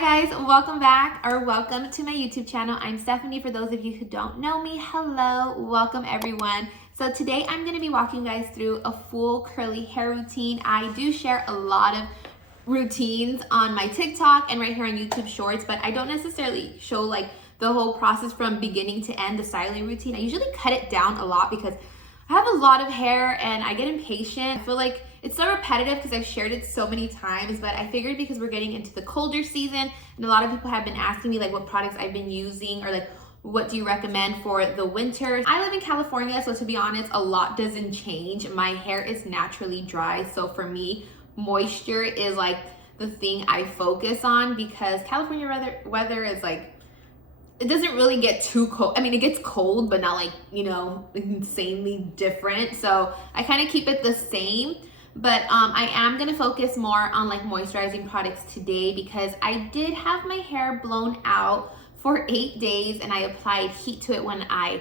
Hi guys, welcome back or welcome to my YouTube channel. I'm Stephanie. For those of you who don't know me, hello, welcome everyone. So today I'm going to be walking you guys through a full curly hair routine. I do share a lot of routines on my TikTok and right here on YouTube Shorts, but I don't necessarily show like the whole process from beginning to end, the styling routine. I usually cut it down a lot because I have a lot of hair and I get impatient. I feel like it's so repetitive because I've shared it so many times, but I figured because we're getting into the colder season and a lot of people have been asking me like what products I've been using or like what do you recommend for the winter. I live in California, so to be honest, a lot doesn't change. My hair is naturally dry, so for me, moisture is like the thing I focus on because California weather is like, it doesn't really get too cold. I mean, it gets cold, but not like, you know, insanely different. So I kind of keep it the same. But I am going to focus more on like moisturizing products today because I did have my hair blown out for 8 days and I applied heat to it when I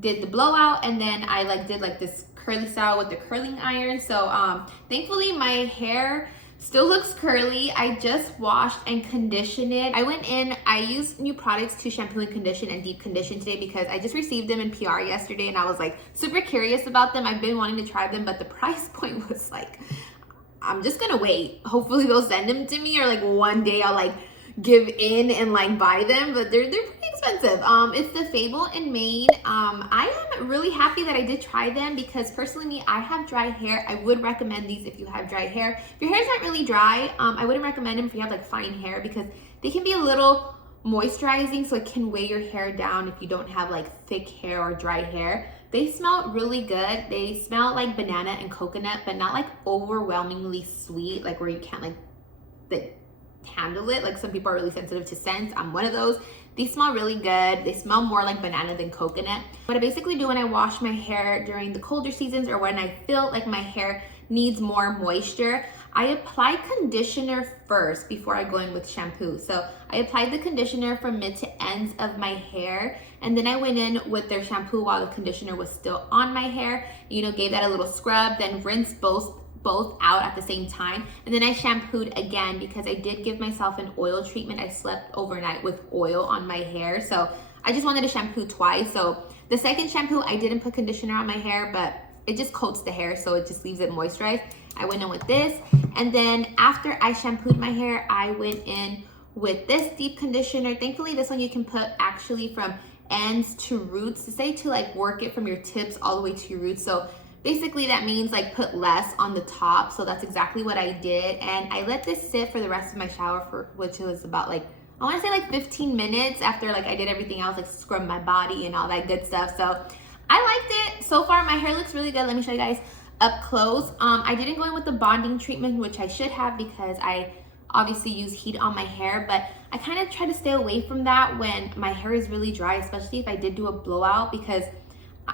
did the blowout, and then I like did like this curly style with the curling iron. So thankfully my hair still looks curly. I just washed and conditioned it. I went in, I used new products to shampoo and condition and deep condition today because I just received them in PR yesterday and I was like super curious about them. I've been wanting to try them, but the price point was like, I'm just gonna wait. Hopefully they'll send them to me or like one day I'll like give in and like buy them, but they're pretty expensive. It's the Fable in Maine. I am really happy that I did try them because personally me, I have dry hair. I would recommend these if you have dry hair. If your hair's not really dry, I wouldn't recommend them if you have like fine hair because they can be a little moisturizing, so it can weigh your hair down if you don't have like thick hair or dry hair. They smell really good. They smell like banana and coconut, but not like overwhelmingly sweet, like where you can't like handle it. Like some people are really sensitive to scents. I'm one of those. These smell really good. They smell more like banana than coconut. What I basically do when I wash my hair during the colder seasons or when I feel like my hair needs more moisture, I apply conditioner first before I go in with shampoo. So I applied the conditioner from mid to ends of my hair, and then I went in with their shampoo while the conditioner was still on my hair, you know, gave that a little scrub, then rinsed both out at the same time, and then I shampooed again because I did give myself an oil treatment. I slept overnight with oil on my hair, so I just wanted to shampoo twice. So the second shampoo, I didn't put conditioner on my hair, but it just coats the hair, so it just leaves it moisturized. I went in with this, and then after I shampooed my hair, I went in with this deep conditioner. Thankfully, this one you can put actually from ends to roots, to say to like work it from your tips all the way to your roots. So basically that means like put less on the top. So that's exactly what I did. And I let this sit for the rest of my shower for, which was about like, I want to say like 15 minutes after like I did everything else, like scrub my body and all that good stuff. So I liked it. So far my hair looks really good. Let me show you guys up close. I didn't go in with the bonding treatment, which I should have because I obviously use heat on my hair, but I kind of try to stay away from that when my hair is really dry, especially if I did do a blowout, because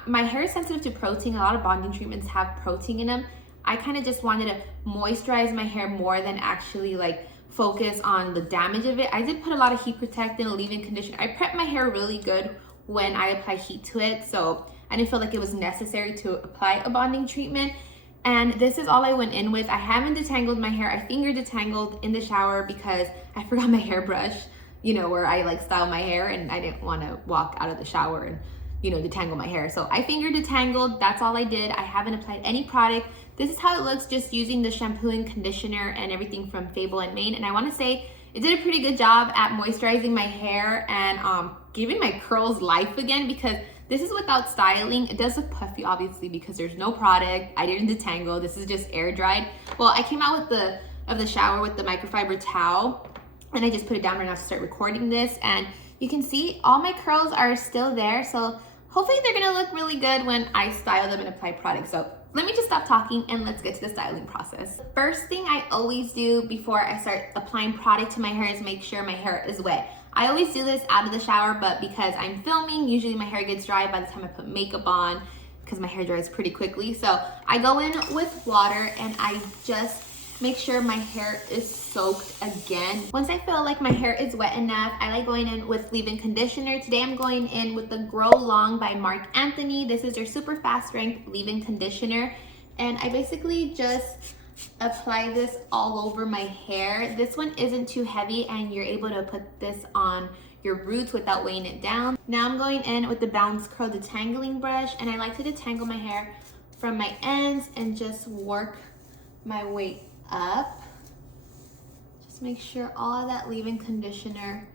my hair is sensitive to protein. A lot of bonding treatments have protein in them. I kind of just wanted to moisturize my hair more than actually like focus on the damage of it. I did put a lot of heat protectant and leave-in conditioner. I prepped my hair really good when I apply heat to it, so I didn't feel like it was necessary to apply a bonding treatment. And this is all I went in with. I haven't detangled my hair. I finger detangled in the shower because I forgot my hairbrush, you know, where I like style my hair, and I didn't want to walk out of the shower and, you know, detangle my hair. So I finger detangled. That's all I did. I haven't applied any product. This is how it looks just using the shampoo and conditioner and everything from Fable and Maine. And I want to say it did a pretty good job at moisturizing my hair and giving my curls life again, because this is without styling. It does look puffy obviously because there's no product. I didn't detangle. This is just air dried. Well, I came out with the shower with the microfiber towel and I just put it down right now to start recording this, and you can see all my curls are still there. So hopefully they're gonna look really good when I style them and apply product. So let me just stop talking and let's get to the styling process. The first thing I always do before I start applying product to my hair is make sure my hair is wet. I always do this out of the shower, but because I'm filming, usually my hair gets dry by the time I put makeup on because my hair dries pretty quickly. So I go in with water and I just make sure my hair is soaked again. Once I feel like my hair is wet enough, I like going in with leave-in conditioner. Today I'm going in with the Grow Long by Marc Anthony. This is their super fast strength leave-in conditioner. And I basically just apply this all over my hair. This one isn't too heavy and you're able to put this on your roots without weighing it down. Now I'm going in with the Bounce Curl Detangling brush, and I like to detangle my hair from my ends and just work my way up. Just make sure all of that leave-in conditioner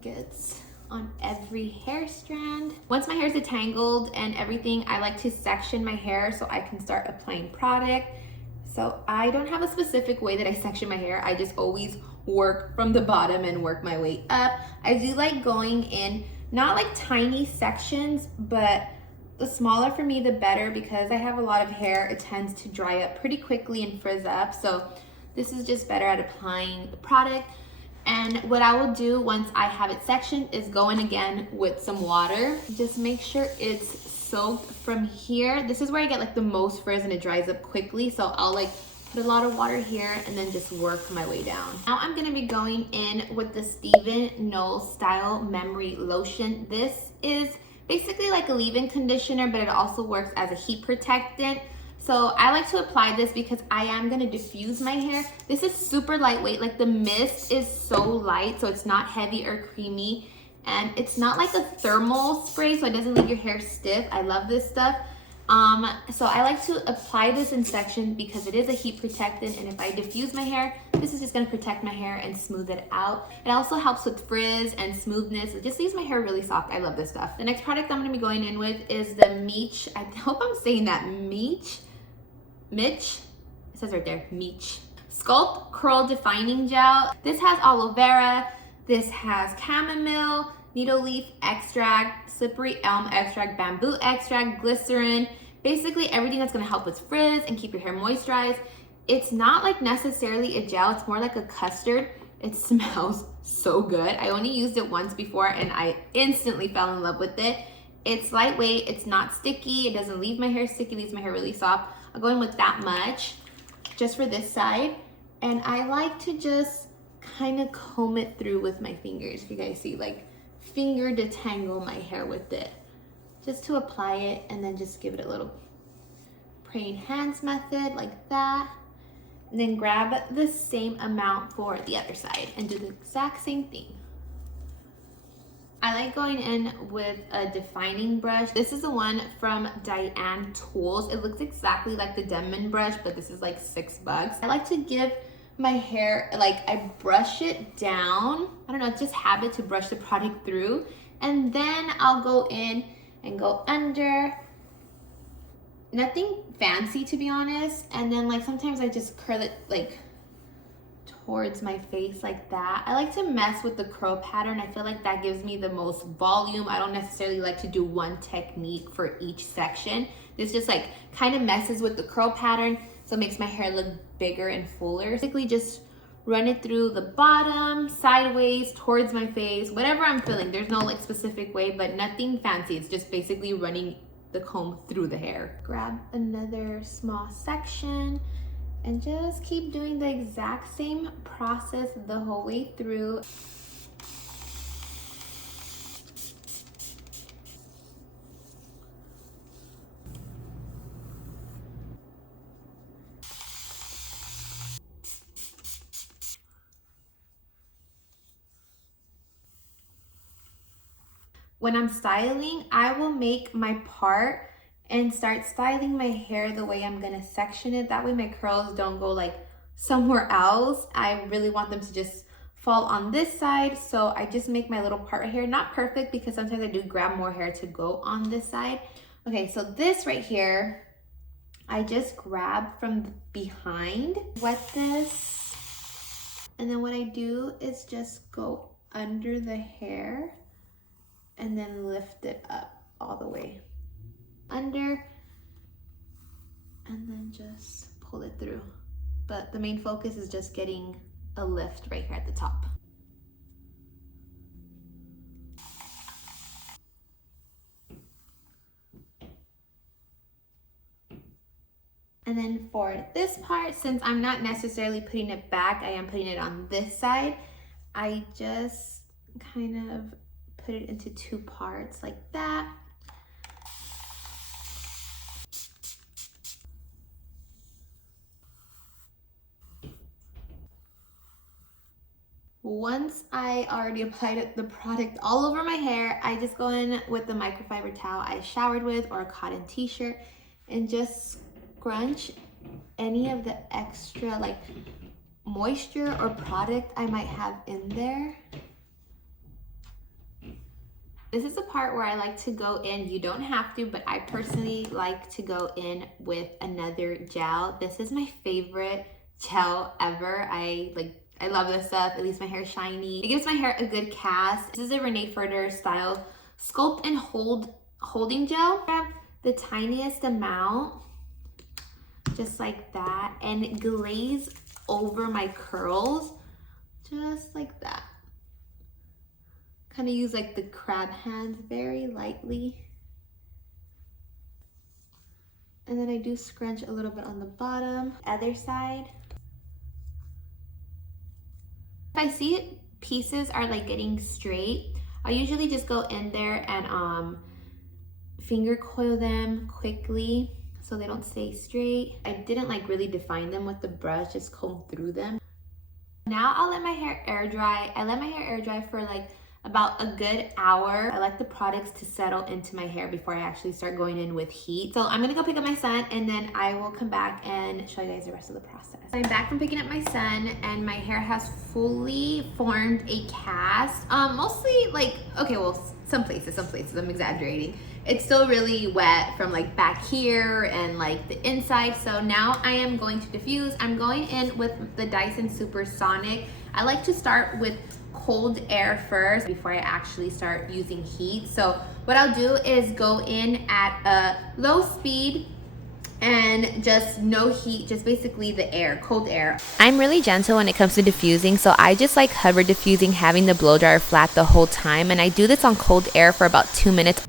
gets on every hair strand. Once my hair is detangled and everything, I like to section my hair so I can start applying product. So I don't have a specific way that I section my hair. I just always work from the bottom and work my way up. I do like going in, not like tiny sections, but the smaller for me, the better, because I have a lot of hair. It tends to dry up pretty quickly and frizz up. So this is just better at applying the product. And what I will do once I have it sectioned is go in again with some water. Just make sure it's soaked from here. This is where I get like the most frizz and it dries up quickly. So I'll like put a lot of water here and then just work my way down. Now I'm gonna be going in with the Stephen Knowles Style Memory Lotion. This is basically like a leave-in conditioner, but it also works as a heat protectant. So I like to apply this because I am gonna diffuse my hair. This is super lightweight, like the mist is so light, so it's not heavy or creamy. And it's not like a thermal spray, so it doesn't leave your hair stiff. I love this stuff. So I like to apply this in sections because it is a heat protectant, and if I diffuse my hair, this is just gonna protect my hair and smooth it out. It also helps with frizz and smoothness. It just leaves my hair really soft. I love this stuff. The next product I'm gonna be going in with is the Meech. I hope I'm saying that, Mitch. It says right there, Meech. Sculpt Curl Defining Gel. This has aloe vera. This has chamomile, needle leaf extract, slippery elm extract, bamboo extract, glycerin, basically everything that's gonna help with frizz and keep your hair moisturized. It's not like necessarily a gel, it's more like a custard. It smells so good. I only used it once before and I instantly fell in love with it. It's lightweight, it's not sticky, it doesn't leave my hair sticky, it leaves my hair really soft. I'll go in with that much, just for this side. And I like to just kind of comb it through with my fingers. If you guys see, like finger detangle my hair with it, just to apply it, and then just give it a little praying hands method like that, and then grab the same amount for the other side and do the exact same thing. I like going in with a defining brush. This is the one from Diane Tools. It looks exactly like the Denman brush, but this is like $6. I like to give my hair, like I brush it down. I don't know, it's just habit to brush the product through. And then I'll go in and go under. Nothing fancy, to be honest. And then like sometimes I just curl it like towards my face like that. I like to mess with the curl pattern. I feel like that gives me the most volume. I don't necessarily like to do one technique for each section. This just like kind of messes with the curl pattern, so it makes my hair look bigger and fuller. Basically just run it through the bottom, sideways, towards my face, whatever I'm feeling. There's no like specific way, but nothing fancy. It's just basically running the comb through the hair. Grab another small section and just keep doing the exact same process the whole way through. When I'm styling, I will make my part and start styling my hair the way I'm gonna section it. That way my curls don't go like somewhere else. I really want them to just fall on this side. So I just make my little part right here. Not perfect, because sometimes I do grab more hair to go on this side. Okay, so this right here, I just grab from behind, wet this. And then what I do is just go under the hair and then lift it up all the way under, and then just pull it through. But the main focus is just getting a lift right here at the top. And then for this part, since I'm not necessarily putting it back, I am putting it on this side, I just kind of put it into two parts like that. Once I already applied the product all over my hair, I just go in with the microfiber towel I showered with or a cotton t-shirt and just scrunch any of the extra like moisture or product I might have in there. This is the part where I like to go in. You don't have to, but I personally like to go in with another gel. This is my favorite gel ever. I love this stuff. It leaves my hair shiny. It gives my hair a good cast. This is a Renee Furter style Sculpt and holding gel. Grab the tiniest amount, just like that, and glaze over my curls, just like that. Kind of use like the crab hands very lightly. And then I do scrunch a little bit on the bottom. Other side. If I see pieces are like getting straight, I usually just go in there and finger coil them quickly so they don't stay straight. I didn't like really define them with the brush, just comb through them. Now I'll let my hair air dry. I let my hair air dry for like about a good hour. I like the products to settle into my hair before I actually start going in with heat. So I'm gonna go pick up my son and then I will come back and show you guys the rest of the process. I'm back from picking up my son and my hair has fully formed a cast. Mostly like, okay, well, some places, I'm exaggerating. It's still really wet from like back here and like the inside. So now I am going to diffuse. I'm going in with the Dyson Supersonic. I like to start with cold air first before I actually start using heat. So what I'll do is go in at a low speed and just no heat, just basically the air, cold air. I'm really gentle when it comes to diffusing, so I just like hover diffusing, having the blow dryer flat the whole time, and I do this on cold air for about 2 minutes.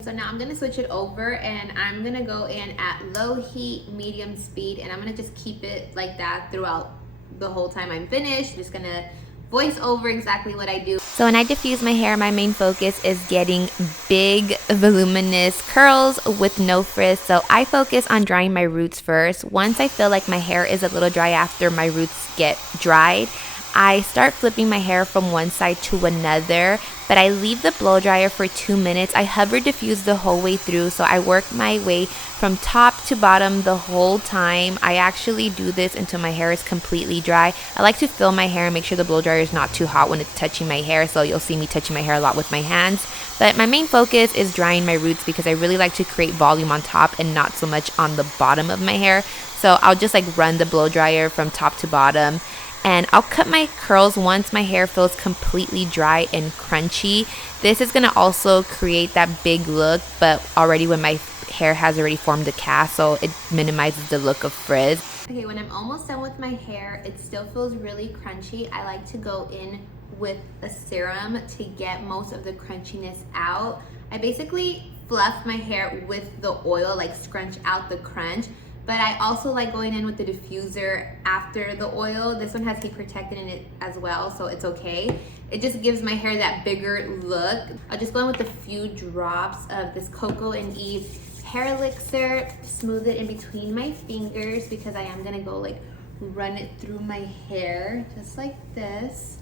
So now I'm gonna switch it over and I'm gonna go in at low heat, medium speed, and I'm gonna just keep it like that throughout the whole time I'm finished. Just gonna voice over exactly what I do. So when I diffuse my hair, my main focus is getting big, voluminous curls with no frizz. So I focus on drying my roots first. Once I feel like my hair is a little dry after my roots get dried, I start flipping my hair from one side to another, but I leave the blow dryer for 2 minutes. I hover diffuse the whole way through, so I work my way from top to bottom the whole time. I actually do this until my hair is completely dry. I like to feel my hair and make sure the blow dryer is not too hot when it's touching my hair, so you'll see me touching my hair a lot with my hands. But my main focus is drying my roots because I really like to create volume on top and not so much on the bottom of my hair. So I'll just like run the blow dryer from top to bottom. And I'll cut my curls once my hair feels completely dry and crunchy. This is gonna also create that big look, but already when my hair has already formed a cast, so it minimizes the look of frizz. Okay, when I'm almost done with my hair, it still feels really crunchy. I like to go in with a serum to get most of the crunchiness out. I basically fluff my hair with the oil, like scrunch out the crunch. But I also like going in with the diffuser after the oil. This one has heat protectant in it as well, so it's okay. It just gives my hair that bigger look. I'll just go in with a few drops of this Cocoa and Eve hair elixir, smooth it in between my fingers because I am gonna go like run it through my hair, just like this.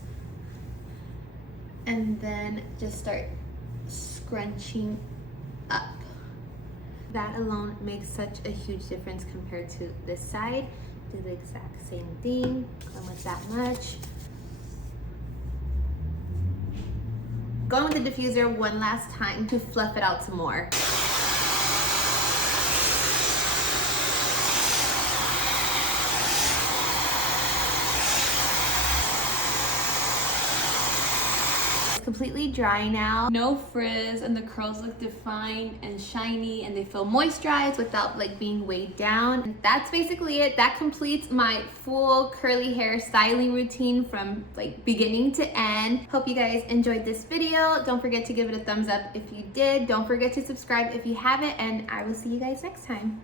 And then just start scrunching up. That alone makes such a huge difference compared to this side. Do the exact same thing, come with that much. Going with the diffuser one last time to fluff it out some more. Completely dry now, no frizz, and the curls look defined and shiny and they feel moisturized without like being weighed down. And that's basically it. That completes my full curly hair styling routine from like beginning to end. Hope you guys enjoyed this video. Don't forget to give it a thumbs up if you did. Don't forget to subscribe if you haven't, and I will see you guys next time.